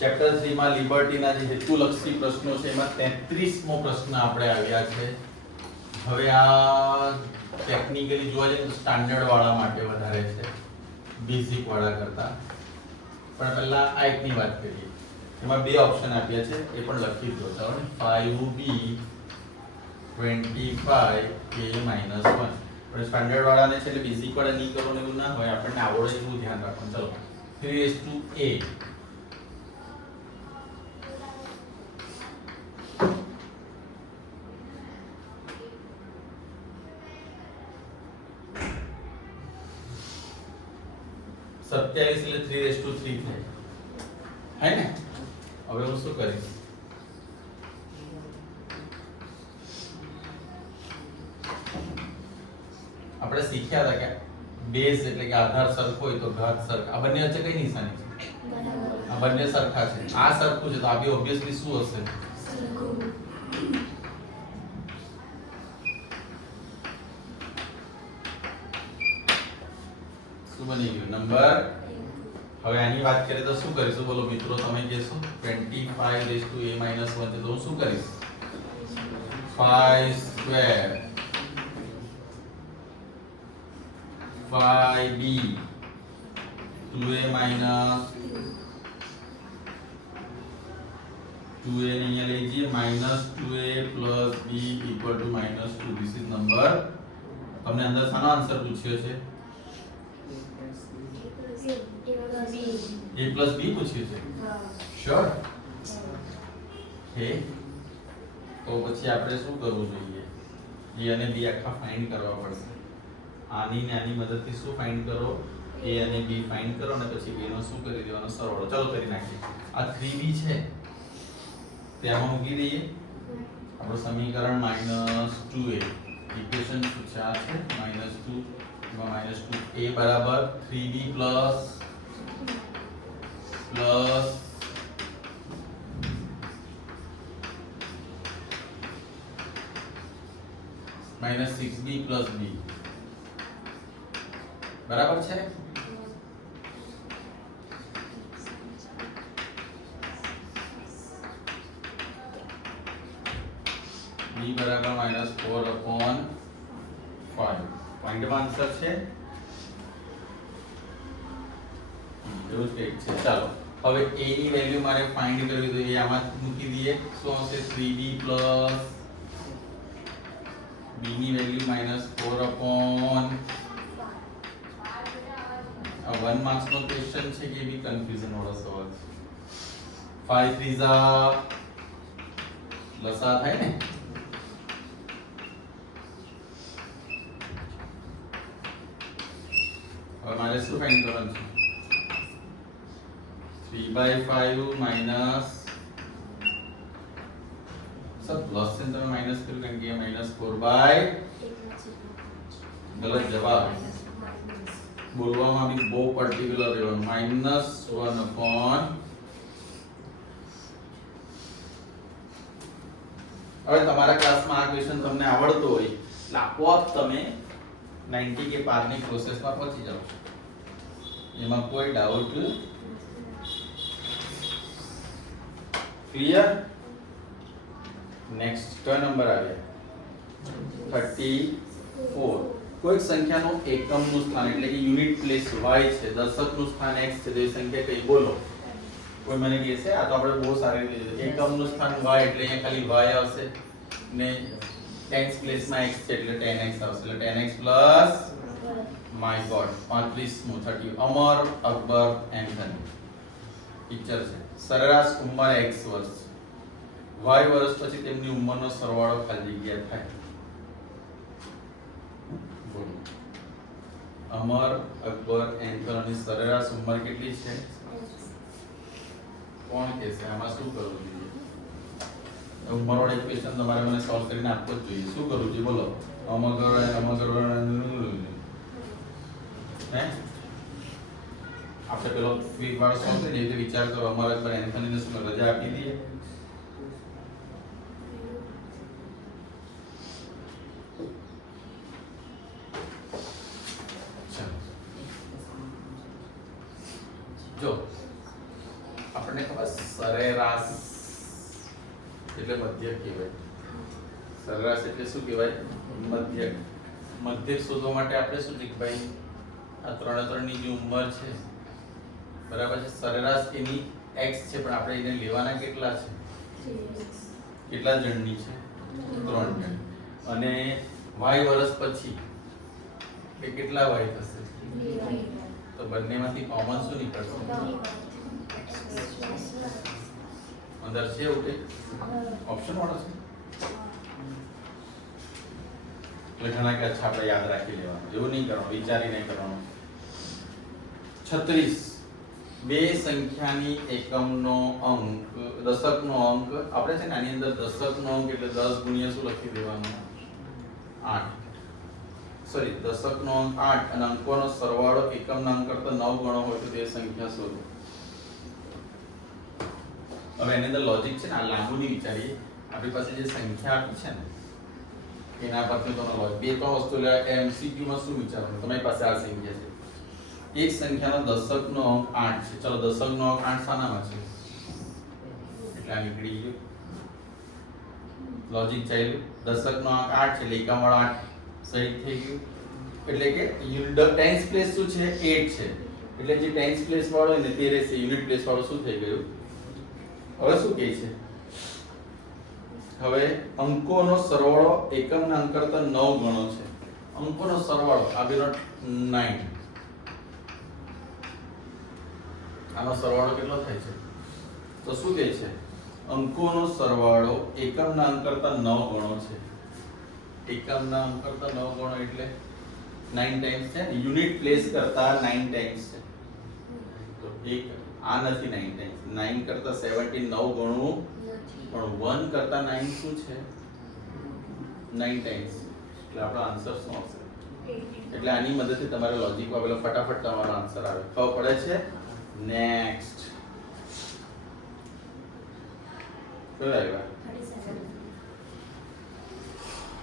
Chapter 3 માં લિબર્ટીના જે હેતુલક્ષી પ્રશ્નો છે એમાં 33મો પ્રશ્ન આપણે આવ્યા છે. હવે આ ટેકનિકલી જોવા જઈએ તો સ્ટાન્ડર્ડ વાળા માટે વધારે છે બેઝિક વાળા કરતા. પણ પહેલા આ એકની વાત કરીએ. એમાં બે ઓપ્શન આપ્યા છે એ પણ લખી દો. ચાલો 5b 25a - 1. પણ સ્ટાન્ડર્ડ વાળાને છે એટલે બેઝિક વાળા નહીં કરો ને એવું ના હોય, આપણને આવડે એટલું ધ્યાન રાખવાનું. ચલો 3a સત્યાવીસ એટલે 3 થાય હે ને. હવે હું શું કરીશ, આપણે શીખ્યા હતા કે બેઝ એટલે કે આધાર સરખો હોય તો ઘાત સરખા. આ બંને વચ્ચે કઈ નિશાની છે? આ બંને સરખા છે. આ સરખું છે તો આ બી ઓબ્વિયસલી શું હશે? શું બની ગયું? નંબર. હવે આની વાત કરીએ તો શું કરીશું બોલો મિત્રો, તમે કહેશો 25a - 1 છે તો હું શું કરીશ? 5 સ્ક્વેર 5b 2a ને અહીંયા લઈ જઈએ -2a + b = -2. This is number. તમને અંદર શાનો આન્સર પૂછ્યો છે? a + b પૂછ્યું છે. શ્યોર? હે તો પછી આપણે શું કરવું જોઈએ? a અને b આખા ફાઇન્ડ કરવા પડશે. આની ને આની મદદથી શું ફાઇન્ડ કરો? a અને b ફાઇન્ડ કરો અને પછી b નો શું કરી દેવાનો? સરવાળો. ચાલો કરી નાખીએ. આ 3b છે ત્યાંમાં મૂકી દઈએ. આપણું સમીકરણ -2a. ઇક્વેશન શું છે? આ છે -2 એમાં -2a બરાબર 3b પ્લસ -6b + b બરાબર છે. b બરાબર -4/5. પોઈન્ટમાં આન્સર છે એવું જ કંઈક છે. ચાલો હવે a ની વેલ્યુ મારે ફાઇન્ડ કરવી તો એ આમાં મૂકી દઈએ. શું આવશે? 3b પ્લસ b ની વેલ્યુ -4/5. આ 1 માર્ક્સ નો ક્વેશ્ચન છે કે બી કન્ફ્યુઝન વાળો સવાલ છે. 5 ત્રીજા લસા થાય ને. હવે મારે શું ફાઇન્ડ કરવાનું છે? 3/5 સર પ્લસ છે તમે માઈનસ કર્યું કારણ કે -4/, ગલત જવાબ. બોલવામાં બી બહુ પર્ટિક્યુલર રહેવાનું. -1/, હવે તમારા ક્લાસમાં આ ક્વેશ્ચન તમને આવડતો હોય એટલે આપોઆપ તમે 90 કે પારની પ્રોસેસમાં પહોંચી જાઓ. એમાં કોઈ ડાઉટ ક્લિયર? નેક્સ્ટ કયો નંબર આવ્યો? 34. કોઈ સંખ્યાનો એકમનું સ્થાન એટલે કે યુનિટ પ્લેસ y છે, દશકનું સ્થાન x છે, તો એ સંખ્યા કઈ બોલો? કોઈ મને કહે છે? આ તો આપણે બહુ સારી રીતે એકમનું સ્થાન y એટલે અહીંયા ખાલી y આવશે ને tens પ્લેસમાં x છે એટલે 10x આવશે એટલે 10x પ્લસ માય ગોડ 35મું 30 અમર અકબર એન્થની પિક્ચર છે. સરેરાશ ઉંમર x વર્ષ, y વર્ષ પછી તેમની ઉંમરનો સરવાળો ખાલી જગ્યા થાય. બોલો અમર અકબર એન્થની સરેરાશ ઉંમર કેટલી છે? કોણ કહેશે? આમાં શું કરવું જોઈએ? ઉંમર વાળો ઇક્વેશન તમારે મને સોલ્વ કરીને આપવો જ જોઈએ. શું કરવું જોઈએ બોલો? હે આપણે પેલો વીક વાળો સોલ્વ કરી દઈએ. વિચાર કરો અમર અકબર એન્થનીને શું રજા આપી દઈએ? જો આપણને ખબર સરેરાશ એટલે મધ્યક કહેવાય. સરેરાશ એટલે શું કહેવાય? મધ્યક. મધ્યક શોધવા માટે આપણે શું છે કે ભાઈ આ ત્રણની જે ઉંમર છે બરાબર છે, સરેરાશ એની x છે પણ આપણે એને લેવાના કેટલા છે? કેટલા જણની છે? 3 જણ. અને y વર્ષ પછી કે કેટલા y થશે? તો બંનેમાંથી કોમન શું નીકળશે? અંદર છે એવું કંઈ ઓપ્શન વાળો છે? એટલે ઘણા કે અચ્છા આપણે યાદ રાખી લેવાનું, એવું નહીં કરવાનું, વિચારી નહીં કરવાનું. 36 બે સંખ્યાની એકમનો અંક દશકનો અંક આપણે છે ને આની અંદર દશકનો અંક એટલે 10 ગુણ્યા શું લખી દેવાનું? 8. સોરી, દશકનો અંક 8 અને અંકોનો સરવાળો એકમના અંક કરતા 9 ગણો હોય તો તે સંખ્યા શોધો. હવે એની અંદર લોજિક છે ને, આ લાંબુ નહીં વિચારીએ, આપણી પાસે જે સંખ્યા આપી છે ને એના પરથી તમે લોજિક બે ત્રણ વસ્તુ લે. એમસીક્યુ માં શું વિચારવાનું? તમારી પાસે આ સંખ્યા છે, એક સંખ્યાનો દશકનો અંક 8 છે. ચલો દશકનો અંક 8 શાનામાં છે? એટલે આ નીકળી ગયું લોજિક ચાલ્યું. દશકનો અંક 8 છે એટલે એકમ વાળો 8 સહી થઈ ગયું. એટલે કે ટેન્સ પ્લેસ શું છે? 8 છે એટલે જે ટેન્સ પ્લેસ વાળો હોય ને તે રહેશે. યુનિટ પ્લેસ વાળો શું થઈ ગયું? હવે શું કહે છે? હવે અંકોનો સરવાળો એકમના અંક કરતા 9 ગણો છે. અંકોનો સરવાળો આ બેનો 9, આનો સરવાળો કેટલો થાય છે? તો શું કહે છે? અંકોનો સરવાળો એકમના અંક કરતા 9 ગણો છે. એકમના અંક કરતા 9 ગણો એટલે 9 ટાઈમ્સ છે ને, યુનિટ પ્લેસ કરતા 9 ટાઈમ્સ છે. તો એક આ નથી 9 ટાઈમ્સ, 9 કરતા 17 9 ગણું પણ 1 કરતા 9 શું છે? 9 ટાઈમ્સ. એટલે આપણો આન્સર શું આવશે? એટલે આની મદદથી તમારે લોજિક વાપરેલો ફટાફટ તમારો આન્સર આવે. ખબર પડે છે? નેક્સ્ટ કયો આવ્યા?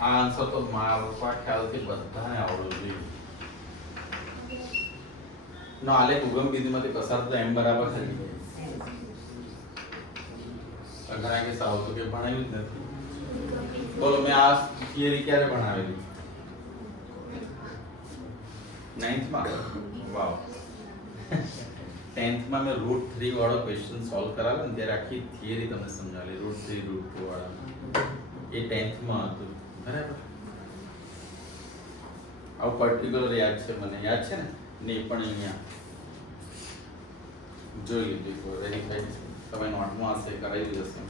આ આન્સર તો મારા ખ્યાલથી બધાને આવડવું જોઈએ. નો આલેખ ઉગમ બિંદુમાંથી પસાર થતો m બરાબર છે. ઘણા કે સાવ તો કે ભણાવ્યું જ નથી. બોલો મેં આ થિયરી ક્યારે ભણાવેલી? 9th માં. વાવ. 10th માં મેં √3 વાળો ક્વેશ્ચન સોલ્વ કરાવેલો ને ત્યારે આખી થિયરી તમને સમજાવેલી √3 √2 વાળા. એ 10th માં હતું બરાબર. આવું પર્ટિક્યુલર યાદ છે મને, યાદ છે ને પણ અહીંયા જોઈ લીધું વેરીફાઈ તમે નોટમાં હશે કરાવી દીધું હશે.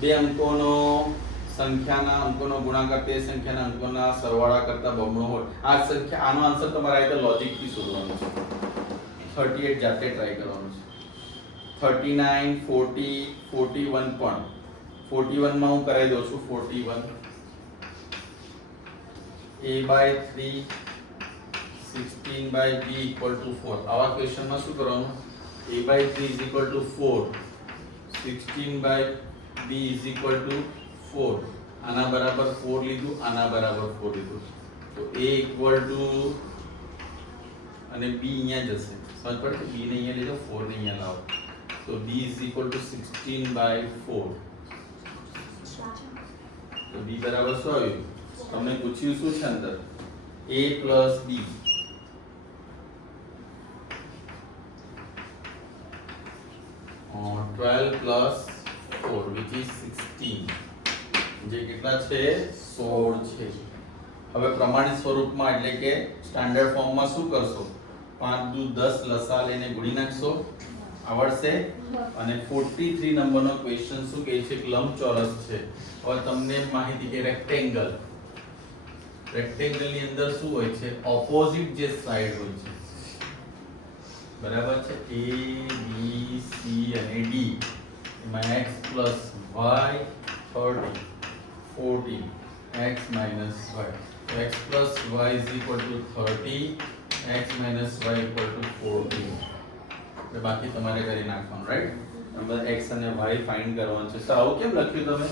બે અંકોનો સંખ્યાના અંકોનો ગુણાકાર તે સંખ્યાના અંકોના સરવાળા કરતા બમણો હોય. આ સંખ્યા આનો આન્સર તમારે આ રીતે લોજિક થી શોધવાનો છે. 38 જાતે ટ્રાય કરવાનું છે. 39 40 41 પણ 41 માં હું કરાવી દઉં છું. 41 a/3 16/b = 4. આવા ક્વેશ્ચનમાં શું કરવાનું? a/3 = 4, 16/b = 4. આના બરાબર 4 લીધું, આના બરાબર 4 લીધું. તો a = અને b અહીંયા જશે. સમજ પડે? b ને અહીંયા લીધો, 4 ને અહીંયા લાવો. તો b = 16/4. તો b બરાબર શું આવ્યું? તમને પૂછ્યું શું છે અંદર? a + b. और 12 + 4 which is 16. જે કેટલા છે? 16 છે. હવે પ્રમાણિત સ્વરૂપમાં એટલે કે સ્ટાન્ડર્ડ ફોર્મમાં શું કરશો? 5 દુ 10 લસા લઈને ગુણી નાખશો. આવડશે? અને 43 નંબરનો ક્વેશ્ચન શું કહે છે? લંબચોરસ છે. હવે તમને માહિતી કે રેક્ટેંગલ. રેક્ટેંગલ ની અંદર શું હોય છે? ઓપોઝિટ જે સાઈડ હોય છે બરાબર છે, a b c અને d. એમાં x + y 30 14 x - y. x + y = 30, x - y = 14. એટલે બાકી તમારે કરી નાખવાનું, રાઈટ? નંબર x અને y ફાઇન્ડ કરવાનું છે. તો આવું કેમ લખ્યું તમે?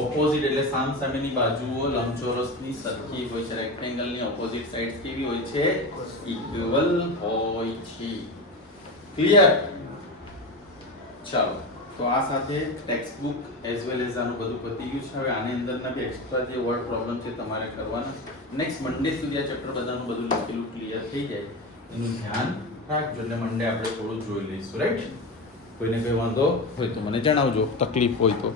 ઓપોઝિટ એટલે સામસામેની બાજુઓ લંબચોરસની સરખી હોય છે. રેક્ટેંગલની ઓપોઝિટ સાઇડ્સ કેવી હોય છે? ઇક્વલ હોય છે. ક્લિયર? ચાલો તો આ સાથે text book as well as આનું બધું પતી ગયું છે. હવે આની અંદરના બી એક્સ્ટ્રા જે વર્ડ પ્રોબ્લેમ છે તમારે કરવાના. નેક્સ્ટ મંડે સુધી આ ચેપ્ટર બધાનું બધું લખેલું ક્લિયર થઈ જાય એનું ધ્યાન રાખજો. એટલે મંડે આપણે થોડું જોઈ લઈશું, રાઈટ? કોઈને કોઈ વાંધો હોય તો મને જણાવજો, તકલીફ હોય તો.